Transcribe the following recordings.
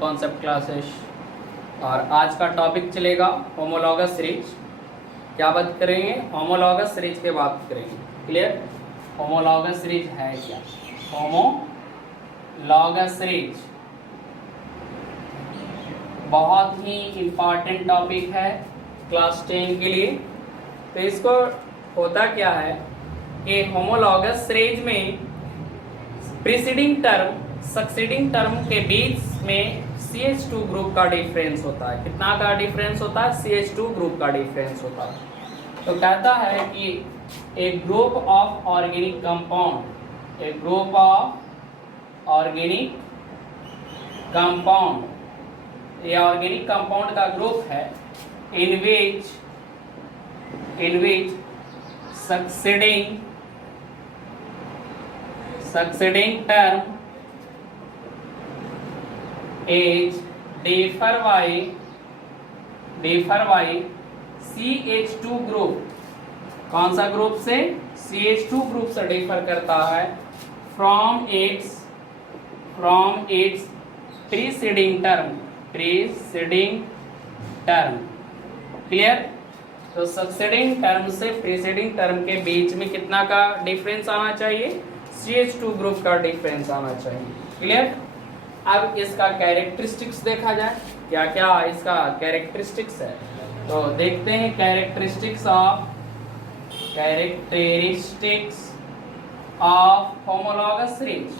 Concept classes. और आज का टॉपिक चलेगा होमोलॉगस सीरीज। क्या बात करेंगे? होमोलॉगस सीरीज के बात करेंगे। क्लियर? होमोलॉगस सीरीज है क्या? होमोलॉगस सीरीज बहुत ही इम्पॉर्टेंट टॉपिक है क्लास 10 के लिए। तो इसको होता क्या है कि होमोलॉगस सीरीज में प्रीसीडिंग टर्म सक्सीडिंग टर्म के बीच में CH2 ग्रुप का डिफरेंस होता है। कितना का डिफरेंस होता है? CH2 ग्रुप का डिफरेंस होता है। तो कहता है कि a group of organic compound, a group of organic compound, ये ऑर्गेनिक कंपाउंड का ग्रुप है in which succeeding term is differ by CH2 group. कौन सा ग्रुप से? CH2 ग्रुप से डिफर करता है from its preceding term. Clear? तो सक्सीडिंग टर्म से प्रीसीडिंग टर्म के बीच में कितना का डिफरेंस आना चाहिए? CH2 ग्रुप का डिफरेंस आना चाहिए। क्लियर? अब इसका कैरेक्टरिस्टिक्स देखा जाए, क्या क्या इसका कैरेक्टरिस्टिक्स है। तो देखते हैं characteristics of homologous series.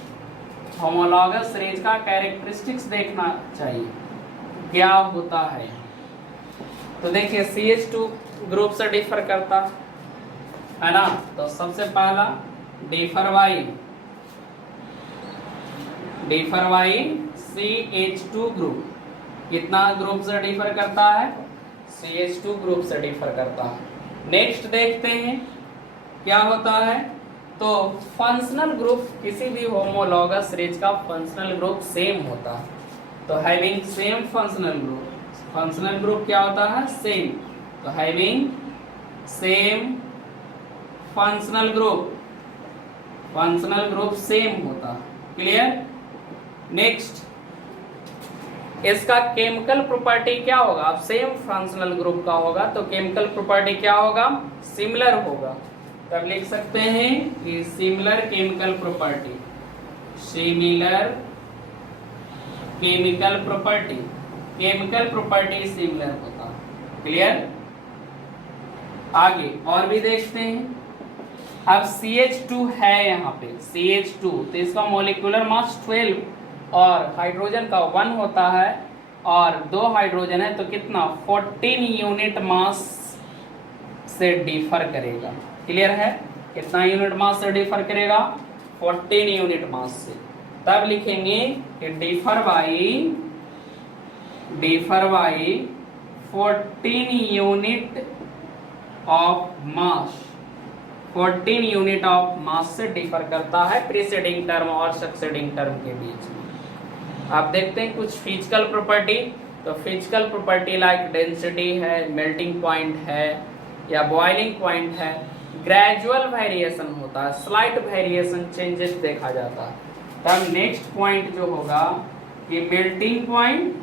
Homologous series का कैरेक्टरिस्टिक्स देखना चाहिए क्या होता है। तो देखिए CH2 ग्रुप से डिफर करता है ना। तो सबसे पहला डिफर बाई CH2 ग्रुप। कितना ग्रुप से डिफर करता है? CH2 ग्रुप से डिफर करता है। नेक्स्ट देखते हैं क्या होता है। तो फंक्शनल ग्रुप, किसी भी होमोलॉगस सीरीज का फंक्शनल ग्रुप सेम होता है। तो हैविंग सेम फंक्शनल ग्रुप क्या होता है? सेम। तो having same functional group same होता है। क्लियर? नेक्स्ट इसका केमिकल प्रॉपर्टी क्या होगा? अब सेम फंक्शनल ग्रुप का होगा तो केमिकल प्रॉपर्टी क्या होगा? सिमिलर होगा। तब लिख सकते हैं कि सिमिलर केमिकल प्रॉपर्टी सिमिलर होता है। क्लियर? आगे और भी देखते हैं। अब CH2 है यहाँ पे CH2, तो इसका मोलिकुलर मास 12 और हाइड्रोजन का 1 होता है और 2 हाइड्रोजन है तो कितना 14 यूनिट मास से डिफर करेगा। क्लियर है? कितना यूनिट मास से डिफर करेगा? 14 यूनिट मास से। तब लिखेंगे कि differ by 14 unit of mass, 14 unit of mass से डिफर करता है प्रीसीडिंग टर्म और सक्सीडिंग टर्म के बीच में। आप देखते हैं कुछ फिजिकल प्रॉपर्टी। तो फिजिकल प्रॉपर्टी लाइक डेंसिटी है, मेल्टिंग पॉइंट है या बॉइलिंग पॉइंट है। ग्रेजुअल वेरिएशन होता है, स्लाइट वेरिएशन चेंजेस देखा जाता है। तब नेक्स्ट पॉइंट जो होगा कि melting point,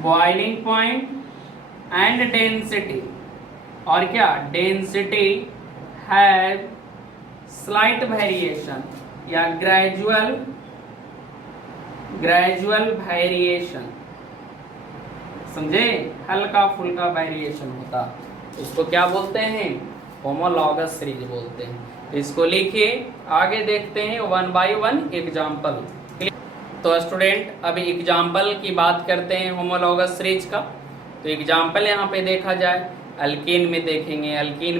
boiling point and density. और क्या? डेंसिटी हैव स्लाइट वेरिएशन या ग्रेजुअल वेरिएशन। समझे? हल्का फुल्का वेरिएशन होता, इसको क्या बोलते हैं? होमोलॉगस सीरीज बोलते हैं। इसको लिखिए। आगे देखते हैं 1 by 1 एग्जाम्पल। तो स्टूडेंट अभी एग्जाम्पल की बात करते हैं होमोलॉगस सीरीज का। तो एग्जाम्पल यहाँ पे देखा जाए, अल्कीन में देखेंगे, अल्काइन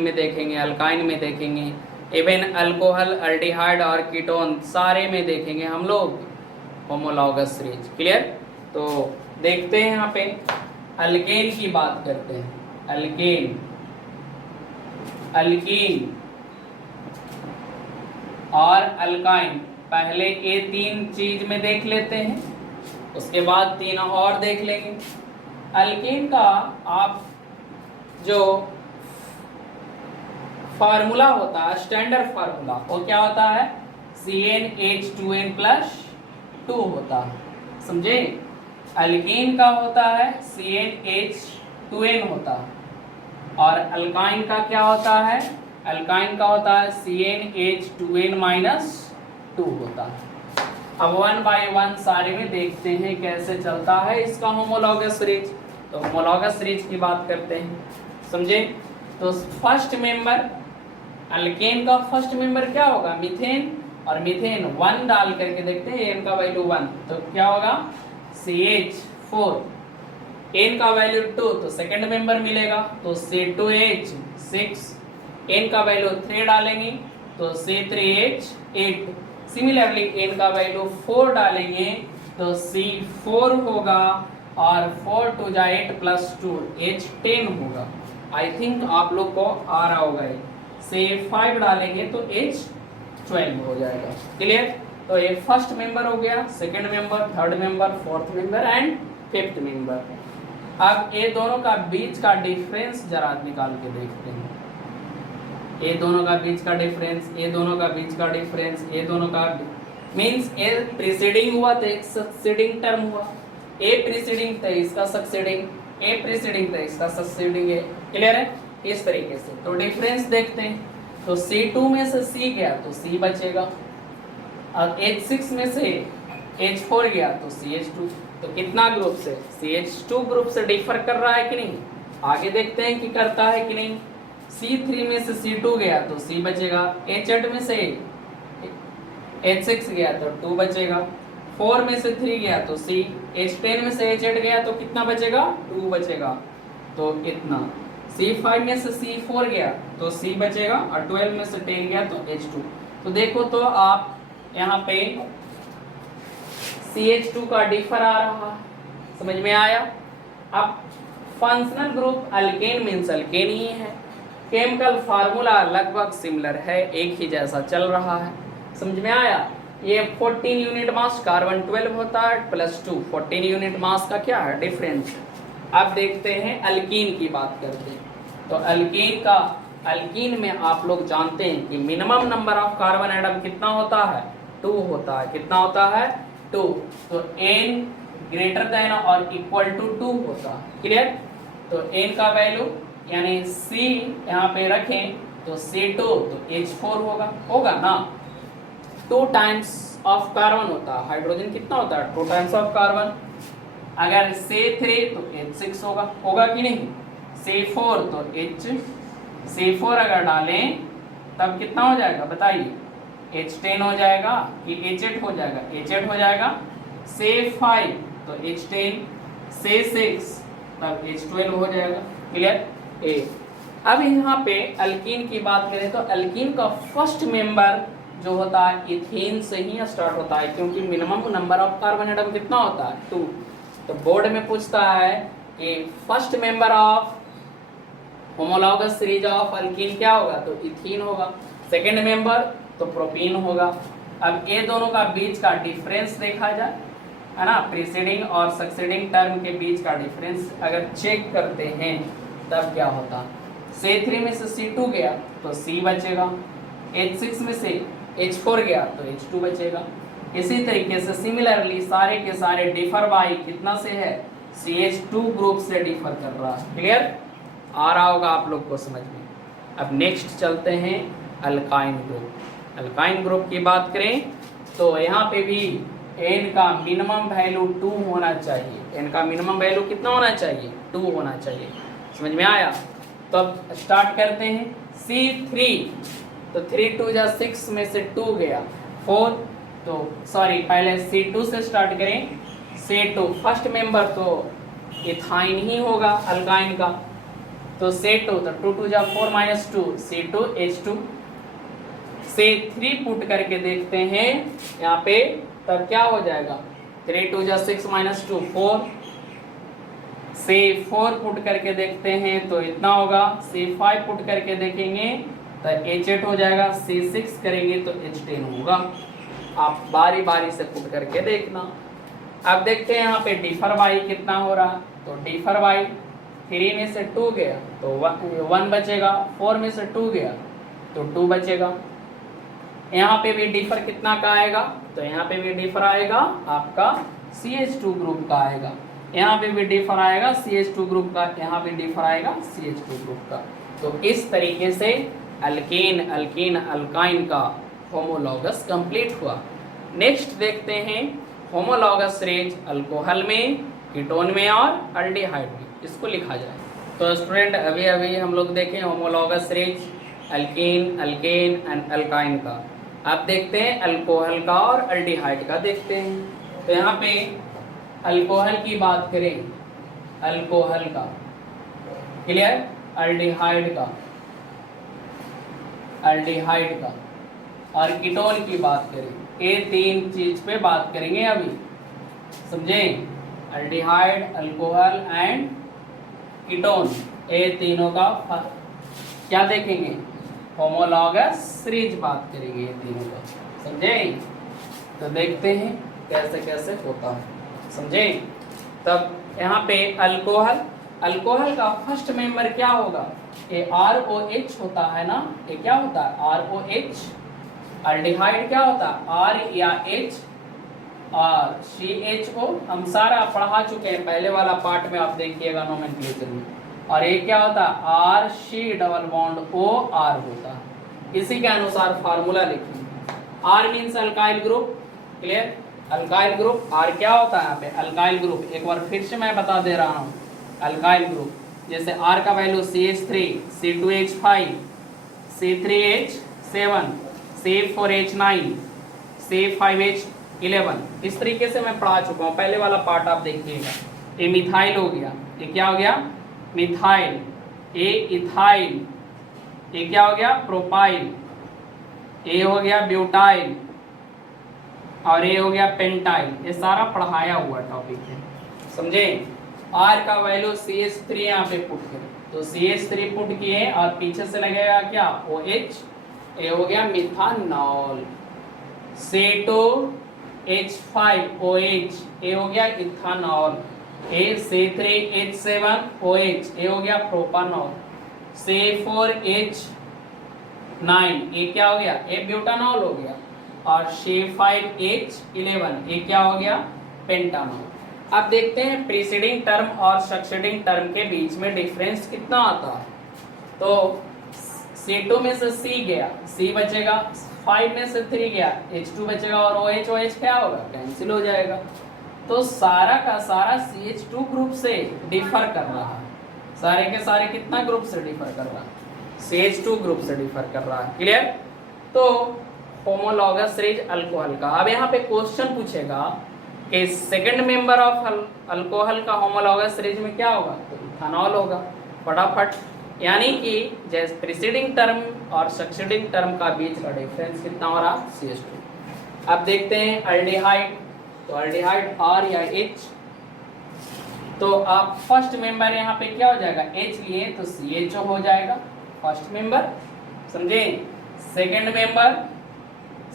में देखेंगे, इवन अल्कोहल, अल्डिहाइड और कीटोन सारे में देखेंगे हम लोग होमोलॉगस सीरीज। क्लियर? तो देखते हैं यहाँ पे अल्केन की बात करते हैं। अल्कीन और अल्काइन पहले ये 3 चीज में देख लेते हैं, उसके बाद 3 और देख लेंगे। अल्कीन का आप जो फार्मूला होता है, स्टैंडर्ड फार्मूला, वो क्या होता है? CnH2n+2 होता है। समझे? अल्कीन का होता है CnH2n होता है, और अल्काइन का क्या होता है? अल्काइन का होता है CnH2n-2 होता है। अब 1 बाय 1 सारे में देखते हैं कैसे चलता है इसका होमोलॉगस सीरीज। तो होमोलॉगस सीरीज की बात करते हैं, समझे? तो फर्स्ट मेंबर, अल्केन का फर्स्ट मेंबर क्या होगा? मीथेन, और मीथेन 1 डाल करके देखते हैं, n का वैल्यू 1, तो क्या होगा? CH4। n का वैल्यू 2, तो सेकंड मेंबर मिलेगा, तो C2H6। n का वैल्यू 3 डालेंगे तो C3H8। सिमिलरली n का वैल्यू 4 डालेंगे तो C4 होगा, और 4 2 जा 8 प्लस 2 H10 होगा। आई थिंक आप लोग को आ रहा होगा ये। C5 डालेंगे तो H12 हो जाएगा। क्लियर? तो ये फर्स्ट मेंबर हो गया, second member, third member, fourth member and fifth member. अब ये दोनों का बीच का डिफरेंस जरा निकाल के देखते हैं। ये दोनों का बीच का डिफरेंस, ये दोनों का बीच का डिफरेंस, ये दोनों का मींस ए प्रीसीडिंग हुआ तो एक सक्सीडिंग टर्म हुआ, ए प्रीसीडिंग था इसका सक्सीडिंग, ए प्रीसीडिंग था इसका सक्सीडिंग है। क्लियर है? इस तरीके से तो डिफरेंस देखते हैं। तो C2 में से C गया तो C बचेगा, और H6 में से H4 गया तो CH2। तो कितना ग्रुप से? CH2 ग्रुप से डिफर कर रहा है कि नहीं? आगे देखते हैं कि करता है कि नहीं। C3 में से C2 गया तो C बचेगा, H8 में से H6 गया तो 2 बचेगा, 4 में से 3 गया तो C, H10 में से H8 गया तो कितना बचेगा? 2 बचेगा। तो इतना C5 में से C4 गया तो C बचेगा, और 12 में से 10 गया तो H2। तो देखो तो आप यहाँ पे CH2 का डिफर आ रहा, समझ में आया? अब functional group alkane means alkane ही है, केमिकल फार्मूला लगभग सिमिलर है, एक ही जैसा चल रहा है। समझ में आया? ये 14 यूनिट मास कार्बन 12 होता है प्लस 2, 14 यूनिट मास का क्या है? डिफरेंस। अब देखते हैं अल्कीन की बात करते हैं। तो अल्कीन में आप लोग जानते हैं कि minimum number of carbon atom कितना होता है? 2 होता है। कितना होता है? 2। तो n ग्रेटर देन और इक्वल टू 2 होता है। क्लियर? तो n का वैल्यू यानी C यहाँ पे रखें तो C2 तो H4 होगा ना। 2 टाइम्स ऑफ कार्बन होता है, हाइड्रोजन कितना होता है? 2 टाइम्स ऑफ कार्बन। अगर C3 तो H6 होगा कि नहीं? C4 तो C4 अगर डालें तब कितना हो जाएगा बताइए? H10 हो जाएगा कि H8 हो जाएगा? H8 हो जाएगा। C5 तो H10, C6 तब H12 हो जाएगा। क्लियर? अब यहाँ पे अल्कीन की बात करें तो अल्कीन का फर्स्ट मेंबर जो होता है इथेन से ही स्टार्ट होता है, क्योंकि minimum number of carbon atom कितना होता है? 2। तो बोर्ड में पूछता है कि first member of homologous series of alkyne क्या होगा? तो इथीन होगा। सेकंड मेंबर तो प्रोपीन होगा। अब ये दोनों का बीच का डिफरेंस देखा जाए, है ना, प्रीसीडिंग और सक्सीडिंग टर्म के बीच का डिफरेंस अगर चेक करते हैं तब क्या होता? C3 में से C2 गया तो C बचेगा, H6 में से H4 गया तो H2 बचेगा। इसी तरीके से सिमिलरली सारे के सारे डिफर बाई कितना से है? CH2 ग्रुप से डिफर कर रहा है। क्लियर? आ रहा होगा आप लोग को समझ में। अब नेक्स्ट चलते हैं अल्काइन ग्रुप। अल्काइन ग्रुप की बात करें तो यहाँ पे भी n का मिनिमम वैल्यू 2 होना चाहिए। n का मिनिमम वैल्यू कितना होना चाहिए? 2 होना चाहिए। समझ में आया? तो अब स्टार्ट करते हैं। C3 तो 3 2 जा 6 में से 2 गया 4, तो सॉरी पहले C2 से स्टार्ट करें। C2 फर्स्ट मेंबर तो इथाइन ही होगा अल्काइन का, तो C2 तो 2 2 जा 4 माइनस 2 C2H2। C3 पुट करके देखते हैं यहाँ पे, तब क्या हो जाएगा? 3 2 जा 6 माइनस 2 4। C4 पुट करके देखते हैं तो इतना होगा। C5 पुट करके देखेंगे तो H8 हो जाएगा। C6 करेंगे तो H10 होगा। आप बारी बारी से पुट करके देखना। अब देखते हैं यहाँ पे डिफर बाई कितना हो रहा, तो डिफर बाई 3 में से 2 गया तो 1 बचेगा, 4 में से 2 गया तो 2 बचेगा। यहाँ पे भी डिफर कितना का आएगा? तो यहाँ पे भी डिफर आएगा आपका CH2 ग्रुप का आएगा। यहाँ पे भी डिफर आएगा CH2 ग्रुप का, यहाँ पे डिफर आएगा CH2 ग्रुप का। तो इस तरीके से अल्केन, अल्कीन, अल्काइन का होमोलॉगस कंप्लीट हुआ। नेक्स्ट देखते हैं होमोलॉगस रेंज अल्कोहल में, कीटोन में और अल्डिहाइड में, इसको लिखा जाए। तो स्टूडेंट अभी अभी हम लोग देखें homologous range alkyne, alkane and alkyne का। अब देखते हैं अल्कोहल का और अल्डिहाइड का देखते हैं। तो यहाँ पे अल्कोहल की बात करें, अल्कोहल का क्लियर, अल्डिहाइड का, अल्डिहाइड का और कीटोन की बात करें, ये तीन चीज पे बात करेंगे अभी, समझे? अल्डिहाइड, अल्कोहल एंड कीटोन, ये तीनों का क्या देखेंगे? होमोलॉगस सीरीज बात करेंगे ये तीनों का, समझे? तो देखते हैं कैसे कैसे होता है, समझे? तब यहाँ पे अल्कोहल, अल्कोहल का फर्स्ट मेंबर क्या होगा? ये ROH होता है ना, ये क्या होता है? ROH। अल्डिहाइड क्या होता है? R या H और CHO, हम सारा पढ़ा चुके हैं पहले वाला पार्ट में, आप देखिएगा नोमेनक्लेचर में। और ये क्या होता है? RC डबल बॉन्ड OR होता है। इसी के अनुसार फार्मूला लिखेंगे। R means alkyl group, clear? Alkyl group. R क्या होता है यहाँ पे? Alkyl group. एक बार फिर से मैं बता दे रहा हूँ, अल्काइल ग्रुप जैसे R का value CH3, C2H5, C3H7, C4H9, C5H11, इस तरीके से मैं पढ़ा चुका हूँ, पहले वाला पार्ट आप देखिएगा। ये मिथाइल हो गया, ये क्या हो गया? मिथाइल। ये इथाइल, ये क्या हो गया? प्रोपाइल। ये हो गया ब्यूटाइल और ये हो गया पेंटाइल। ये सारा पढ़ाया हुआ टॉपिक है, समझे? R का वैल्यू CH3 यहाँ पे पुट करें, तो CH3 पुट किए और पीछे से लगेगा क्या? OH, ये हो गया मिथानॉल। C2H5OH, ये हो गया इथानॉल। C3H7OH, ये हो गया प्रोपानॉल। C4H9, ये क्या हो गया? ये ब्यूटानॉल हो गया। और C5H11, ये क्या हो गया? पेंटानॉल। अब देखते हैं प्रीसीडिंग टर्म और सक्सीडिंग टर्म के बीच में डिफरेंस कितना आता है। तो C2 में से C गया, C बचेगा, 5 में से 3 गया, H2 बचेगा और OH क्या होगा? कैंसिल हो जाएगा। तो सारा का सारा CH2 ग्रुप से डिफर कर रहा है, सारे के सारे कितना ग्रुप से डिफर कर रहा है? CH2 ग्रुप से डिफर कर रहा है, क्लियर? तो होमोलॉगस रेंज अल्कोहल का। अब यहाँ पे क्वेश्चन पूछेगा कि सेकंड मेंबर ऑफ अल्कोहल का होमोलॉगस रेंज में क्या होगा? तो इथानॉल होगा। फटाफट, यानी कि जैसे प्रीसीडिंग टर्म और सक्सीडिंग टर्म का बीच का डिफरेंस कितना हो रहा? CH2। अब देखते हैं अल्डिहाइड, तो अल्डिहाइड R या H, तो आप फर्स्ट मेंबर यहाँ पे क्या हो जाएगा? H लिए तो CHO हो जाएगा फर्स्ट मेंबर, समझे? सेकंड मेंबर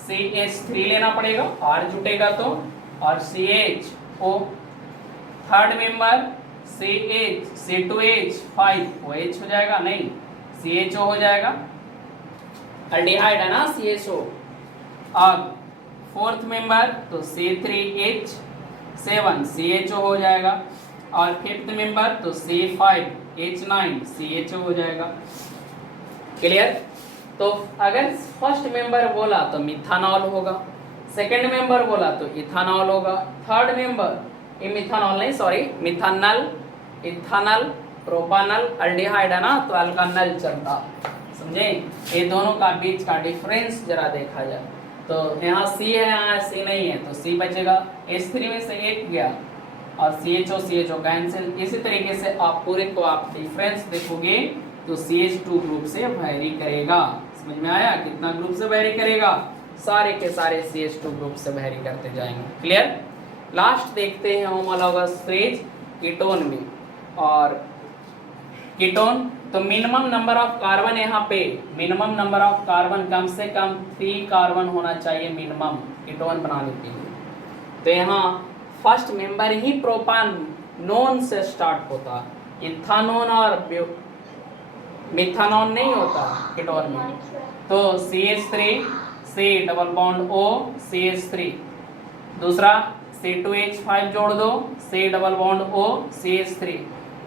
CH3 लेना पड़ेगा, R जुटेगा तो, और CHO। थर्ड मेंबर C2H5OH हो जाएगा, नहीं CHO हो जाएगा, अल्डिहाइड है ना CHO। अब फोर्थ मेंबर तो C3H7 CHO हो जाएगा, और फिफ्थ मेंबर तो C5H9 CHO हो जाएगा, क्लियर? तो अगर फर्स्ट मेंबर बोला तो मिथानॉल होगा, सेकंड मेंबर बोला तो इथानॉल होगा, थर्ड मेंबर ये मिथानॉल नहीं, सॉरी मिथानल, इथानल, प्रोपानल, अल्डिहाइड है ना, तो अल्कानल चलता, समझे? ये दोनों का बीच का डिफरेंस जरा देखा जाए। तो यहाँ C है, यहाँ C नहीं है, तो C बचेगा। H3 में से एक गया और CHO कैंसिल। इसी तरीके से आप पूरे को आप डिफरेंस देखोगे तो CH2 ग्रुप से वेरी करेगा। समझ में आया? कितना ग्रुप से वेरी करेगा? सारे के सारे CH2 ग्रुप से वेरी करते जाएंगे, क्लियर? लास्ट देखते हैं होमोलॉगस रेंज कीटोन में। और कीटोन तो मिनिमम नंबर ऑफ कार्बन, यहाँ पे मिनिमम नंबर ऑफ कार्बन कम से कम 3 कार्बन होना चाहिए मिनिमम कीटोन बनाने के लिए। तो यहाँ फर्स्ट मेंबर ही प्रोपान नोन से स्टार्ट होता है, इथानोन और मिथानोन नहीं होता कीटोन में। तो CH3 C double bond O CH3, दूसरा C2H5 जोड़ दो, C double bond O CH3।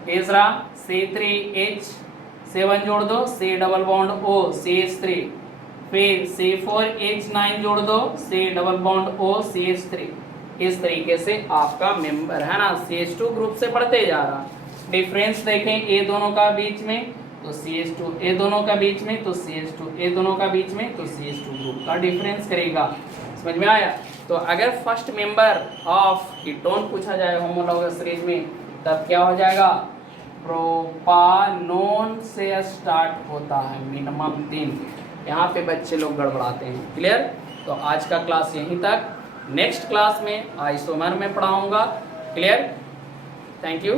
तीसरा C3H7 जोड़ दो, C double bond O CH3। फिर C4H9 जोड़ दो, C double bond O CH3। इस तरीके से आपका मेंबर है ना CH2 ग्रुप से बढ़ते जा रहा। डिफरेंस देखें ए दोनों का बीच में तो CH2, ए दोनों का बीच में तो CH2, ए दोनों का बीच में तो CH2 ग्रुप का डिफरेंस करेगा। समझ में आया? तो अगर फर्स्ट मेंबर ऑफ कीटोन पूछा जाए होमोलॉगस सीरीज में तब क्या हो जाएगा? प्रोपानोन से स्टार्ट होता है, मिनिमम 3। यहाँ पे बच्चे लोग गड़बड़ाते हैं। क्लियर? तो आज का क्लास यहीं तक। नेक्स्ट क्लास में आइसोमर में पढ़ाऊंगा। क्लियर? Thank you.